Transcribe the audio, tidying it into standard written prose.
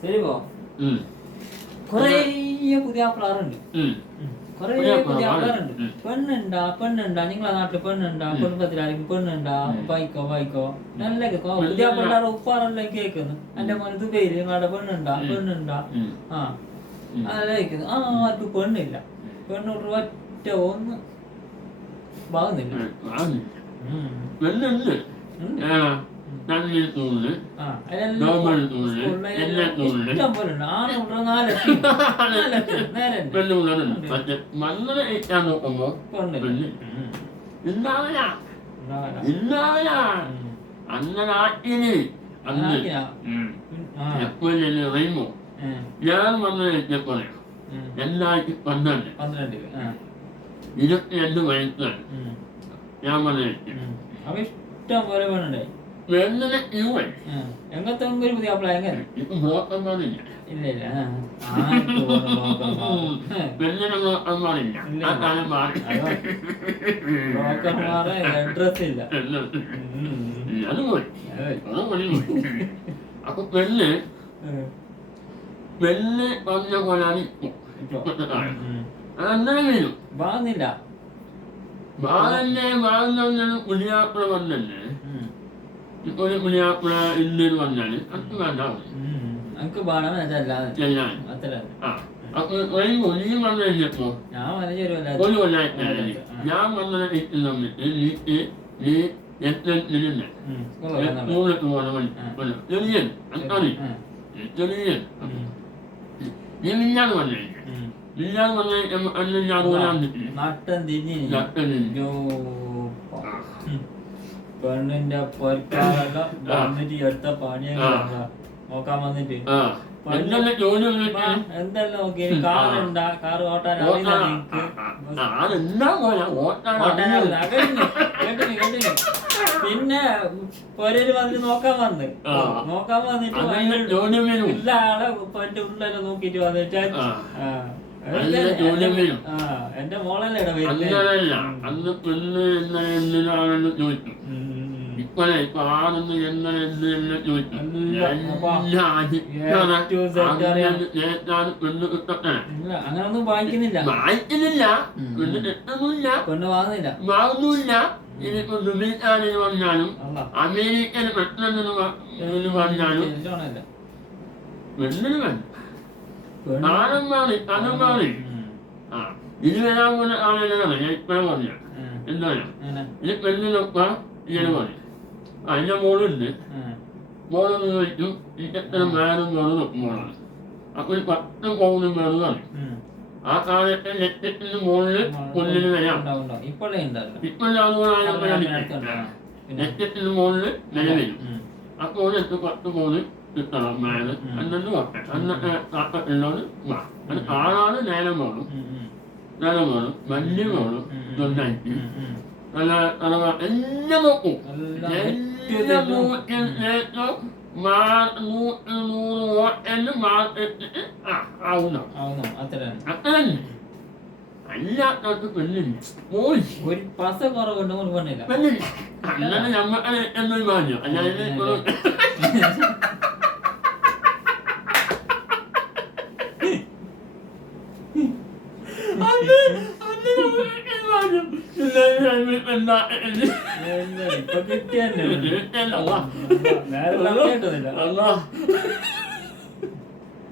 ശരി പോ. കൊറേ പുതിയ ആപ്പിളാറുണ്ട്, കൊറേ പുതിയ ആപ്പിളാറുണ്ട്. പെണ്ണുണ്ടാ നിങ്ങളെ നാട്ടില് പെണ്ണുണ്ടാ, കുടുംബത്തിലായിരിക്കും പെണ്ണുണ്ടാ, വായിക്കോ നല്ല പുതിയ ആപ്പിളാറ് ഉപ്പാറെല്ലാം കേൾക്കുന്നു. എന്റെ മോന് ദുബൈയില് നിങ്ങളുടെ പെണ്ണുണ്ടാ ആ അതല്ല കേൾക്കുന്നു. ആർക്കും പെണ്ണില്ല, പെണ്ണൂറ് ഒറ്റ ഒന്ന് ഭാഗുന്നില്ല. ഞാൻ വന്ന എല്ലാവർക്കും 12 22 വയസ്സാണ് ഞാൻ വന്നത്. ഇഷ്ടം പോലെ വേണുണ്ടേ. എങ്ങനത്തെ ഒരു പുതിയ ആപ്പിള എങ്ങനെ ബ്രോക്കന്മാരില്ല, ബ്രോക്കർമാരെ അഡ്രസ് ഇല്ല. അപ്പൊ പെണ്ണ് പറഞ്ഞ പോലാണ് അങ്ങനെ വരും. വാങ്ങുന്നില്ല, പുളിയാപ്പിള വന്നെ. ഇപ്പൊ ഒരു പുളിയാപ്പിള ഇല്ലെന്ന് പറഞ്ഞാല് അത് വേണ്ട, എനിക്ക് വേണം ചെല്ലാൻ. അപ്പൊ ഒരു കൊല്ലം വന്നു കഴിഞ്ഞപ്പോ ഒരു കൊല്ലായിട്ട് ഞാൻ വന്നത് സ്കൂളിലേക്ക് പോകണം. ചെറിയൻ അറി ചെറിയൻ നീ മിഞ്ഞാന്ന് വന്നേ, മിഞ്ഞാന്ന് വന്ന് ഞാൻ പെണ്ണിന്റെ പൊരക്കാരെല്ലാം വന്നിട്ട് എടുത്ത പണിയൊക്കെ നോക്കാൻ വന്നിട്ട് എന്തെല്ലാം നോക്കി. കാറുണ്ടാ, കാറ് ഓട്ടാൻ കേട്ടിന്. പിന്നെ പൊരേല് വന്നിട്ട് നോക്കാൻ വന്നിട്ട് ഇല്ല ആളെ പണ്ട് ഉള്ളെല്ലാം നോക്കിട്ട് വന്നിട്ട് എന്റെ മോളല്ലേ അങ്ങനൊന്നും വാങ്ങിക്കുന്നില്ല, പെണ്ണ് വാങ്ങുന്നില്ല. ഇനിയിപ്പോ ദുബൈക്കാരിന് പറഞ്ഞാലും അമേരിക്കന് പ്രശ്നം പറഞ്ഞാലും പെണ്ണിന് വേണ്ട, കാലം മാറി അതും മാറി. ഇനി വരാൻ പോകുന്ന ആളുകളാണ് ഞാൻ ഇപ്പഴേ പറഞ്ഞ എന്താണ് ഇത് പെണ്ണിനൊപ്പ ഇങ്ങനെ പറയും. അതിന്റെ മോളുണ്ട്, മോളൊന്ന് ചോദിച്ചു ഇത്ര മേലും മോളും മോളാണ്. അപ്പൊ ഒരു 10 പൗണ്ടും മേളും ആണ്. ആ കാലത്തെ ലക്ഷത്തിന് മുകളിൽ കൊല്ലിന് വരാം. ഇപ്പോഴും ലക്ഷത്തിന് മുകളിൽ വില വരും. അപ്പോൾ 10 പൗണ്ട് കിട്ടണം മേല് അന്നു ഒക്കെ. അന്നൊക്കെ ഉള്ളത് അത് ആളാണ് നേരം വേണം വലിയ വേണം നന്നായിട്ട് എല്ലാം നോക്കും. അല്ലാത്തവർക്ക് പെണ്ണില്ല, പോയി ഒരു പസ കുറവുണ്ട് പെണ്ണില്ല. അങ്ങനെ ഞമ്മക്ക് എന്നൊരു പറഞ്ഞു. അല്ലാതെ ഇപ്പൊ കിട്ടിയ